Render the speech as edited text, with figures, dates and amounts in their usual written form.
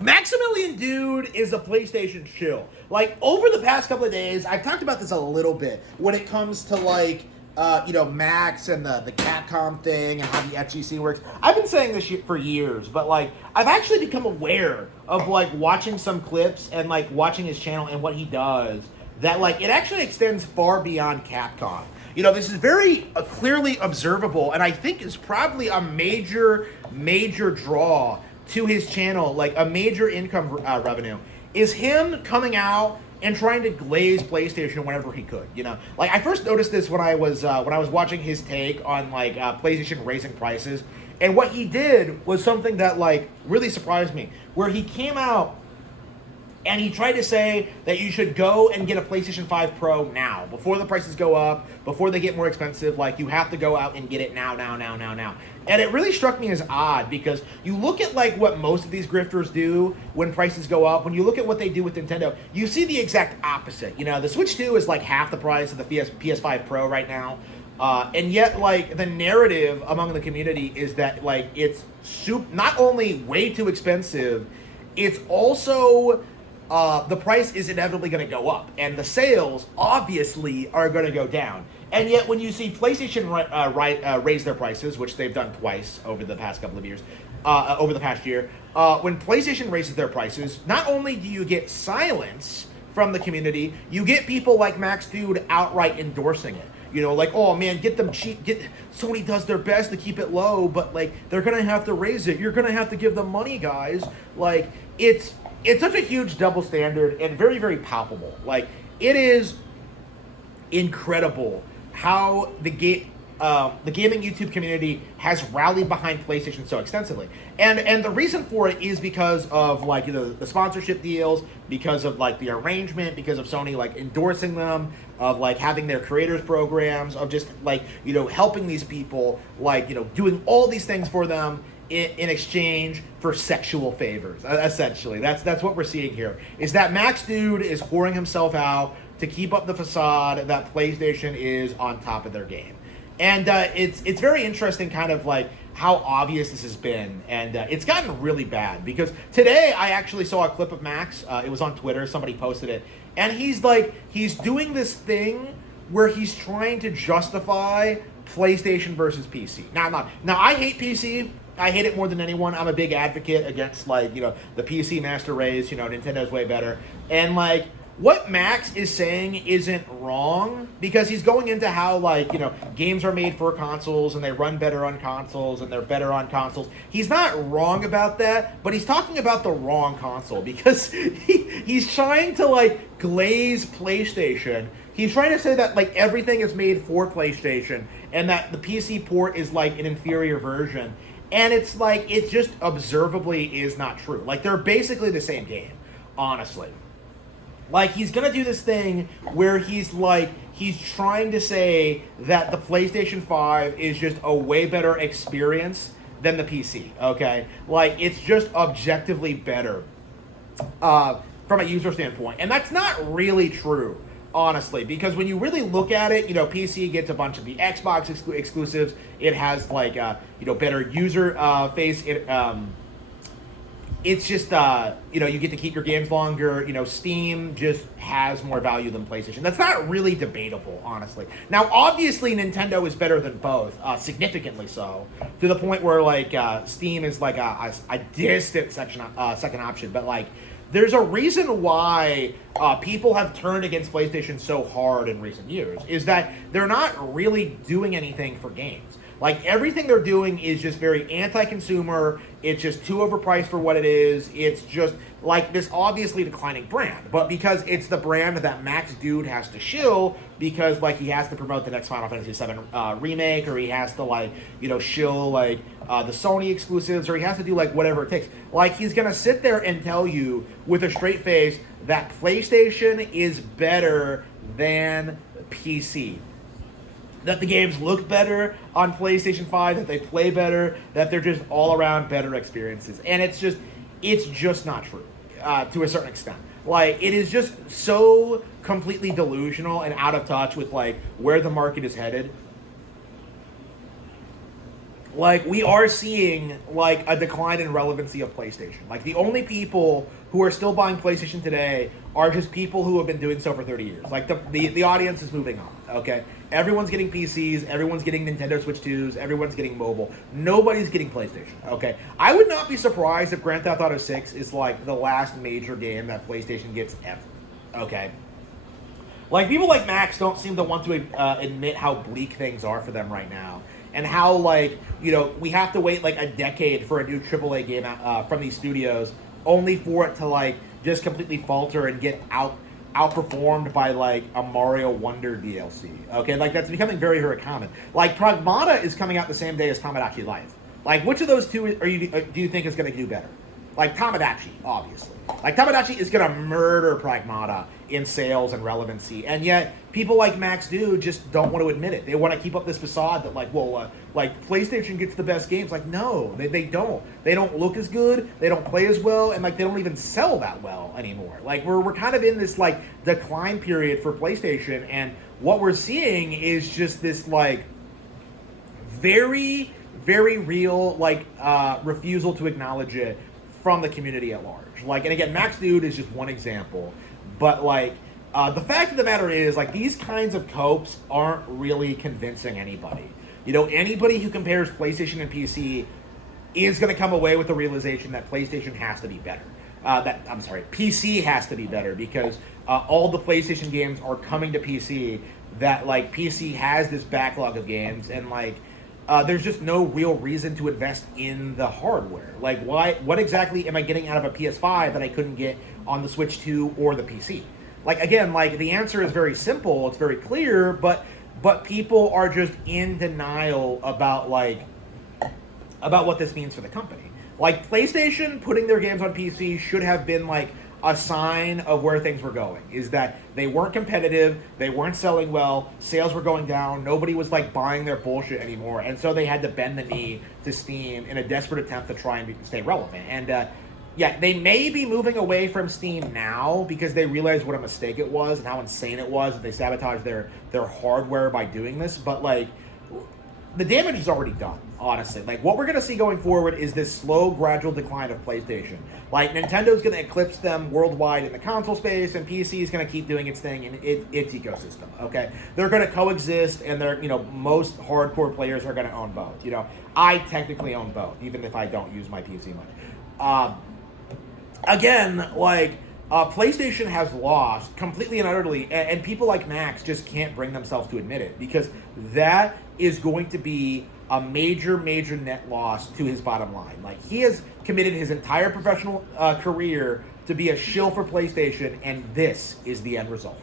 Maximillian dude is a PlayStation shill. Like, over the past couple of days, I've talked about this a little bit when it comes to, like, Max and the Capcom thing and how the FGC works. I've been saying this shit for years, but, like, I've actually become aware of, like, watching some clips and, like, watching his channel and what he does, that, like, it actually extends far beyond Capcom. This is very clearly observable, and I think is probably a major draw to his channel, like a major income revenue, is him coming out and trying to glaze PlayStation whenever he could. Like, I first noticed this when I was watching his take on like PlayStation raising prices, and what he did was something that like really surprised me, where he came out and he tried to say that you should go and get a PlayStation 5 Pro now, before the prices go up, before they get more expensive. Like, you have to go out and get it now. And it really struck me as odd, because you look at like what most of these grifters do when prices go up. When you look at what they do with Nintendo, you see the exact opposite. The Switch 2 is like half the price of the PS5 Pro right now. And yet, like, the narrative among the community is that, like, it's not only way too expensive, it's also... the price is inevitably going to go up, and the sales obviously are going to go down. And yet, when you see PlayStation raise their prices, which they've done twice over the past couple of years, over the past year, when PlayStation raises their prices, not only do you get silence from the community, you get people like Max Dude outright endorsing it. Like, oh man, get them cheap. Sony does their best to keep it low, but like they're gonna have to raise it. You're gonna have to give them money, guys. Like, it's such a huge double standard and very, very palpable. Like, it is incredible how the gaming YouTube community has rallied behind PlayStation so extensively. And the reason for it is because of, like, the sponsorship deals, because of, like, the arrangement, because of Sony, like, endorsing them, of, like, having their creators programs, of just, like, helping these people, like, doing all these things for them in exchange for sexual favors, essentially. That's what we're seeing here, is that Max Dude is whoring himself out to keep up the facade that PlayStation is on top of their game. And it's very interesting, kind of like how obvious this has been, and it's gotten really bad, because today I actually saw a clip of Max. It was on Twitter, somebody posted it, and he's doing this thing where he's trying to justify PlayStation versus PC. Now I hate PC. I hate it more than anyone. I'm a big advocate against, like, the PC master race. Nintendo's way better. And, like, what Max is saying isn't wrong, because he's going into how, like, games are made for consoles and they run better on consoles and they're better on consoles. He's not wrong about that, but he's talking about the wrong console, because he's trying to, like, glaze PlayStation. He's trying to say that, like, everything is made for PlayStation and that the PC port is, like, an inferior version. And it's like, it just observably is not true. Like, they're basically the same game, honestly. Like, he's gonna do this thing where he's trying to say that the PlayStation 5 is just a way better experience than the PC, okay? Like, it's just objectively better from a user standpoint. And that's not really true, honestly, because when you really look at it, PC gets a bunch of the Xbox exclusives. It has, like, better user face. It's just, you get to keep your games longer. Steam just has more value than PlayStation. That's not really debatable, honestly. Now, obviously, Nintendo is better than both, significantly so, to the point where, like, Steam is, like, a distant second option. But, like, there's a reason why people have turned against PlayStation so hard in recent years, is that they're not really doing anything for games. Like, everything they're doing is just very anti-consumer. It's just too overpriced for what it is. It's just, like, this obviously declining brand. But because it's the brand that Max Dude has to shill, because, like, he has to promote the next Final Fantasy VII remake, or he has to, like, shill, like, the Sony exclusives, or he has to do, like, whatever it takes. Like, he's going to sit there and tell you with a straight face that PlayStation is better than PC. That the games look better on PlayStation 5, that they play better, that they're just all-around better experiences. And it's just not true, to a certain extent. Like, it is just so completely delusional and out of touch with, like, where the market is headed. like we are seeing like a decline in relevancy of PlayStation. Like the only people who are still buying PlayStation today are just people who have been doing so for 30 years. Like the audience is moving on, okay? Everyone's getting PCs, everyone's getting Nintendo Switch 2s, everyone's getting mobile. Nobody's getting PlayStation, okay? I would not be surprised if Grand Theft Auto 6 is like the last major game that PlayStation gets ever, okay? Like people like Max don't seem to want to admit how bleak things are for them right now. And how, like, you know, we have to wait like a decade for a new AAA game from these studios, only for it to like just completely falter and get outperformed by like a Mario Wonder DLC. Okay, like that's becoming very, very common. Like Pragmata is coming out the same day as Tamagotchi Life. Like, which of those two do you think is going to do better? Like Tamagotchi, obviously. Like Tamagotchi is going to murder Pragmata in sales and relevancy, and yet people like Max do just don't want to admit it. They want to keep up this facade that like, well, like PlayStation gets the best games. Like, no, they don't. They don't look as good. They don't play as well, and like they don't even sell that well anymore. Like we're kind of in this like decline period for PlayStation, and what we're seeing is just this like very, very real like refusal to acknowledge it from the community at large. Like, and again, Max Dude is just one example. But, like, the fact of the matter is, like, these kinds of copes aren't really convincing anybody. You know, anybody who compares PlayStation and PC is going to come away with the realization that PlayStation has to be better. PC has to be better because all the PlayStation games are coming to PC that, like, PC has this backlog of games and, like, there's just no real reason to invest in the hardware. Like, what exactly am I getting out of a PS5 that I couldn't get on the Switch 2 or the PC? Like, again, like, the answer is very simple. It's very clear, but people are just in denial about what this means for the company. Like, PlayStation putting their games on PC should have been, like, a sign of where things were going, is that they weren't competitive, they weren't selling well, sales were going down, nobody was like buying their bullshit anymore, and so they had to bend the knee to Steam in a desperate attempt to try and stay relevant. And yeah, they may be moving away from Steam now because they realized what a mistake it was and how insane it was that they sabotaged their hardware by doing this, but like the damage is already done, honestly. Like, what we're going to see going forward is this slow, gradual decline of PlayStation. Like, Nintendo's going to eclipse them worldwide in the console space, and PC is going to keep doing its thing in its ecosystem, okay? They're going to coexist, and they're, you know, most hardcore players are going to own both. You know, I technically own both, even if I don't use my PC much. Again, like, PlayStation has lost completely and utterly, and people like Max just can't bring themselves to admit it, because that is going to be a major, major net loss to his bottom line. Like, he has committed his entire professional career to be a shill for PlayStation, and this is the end result.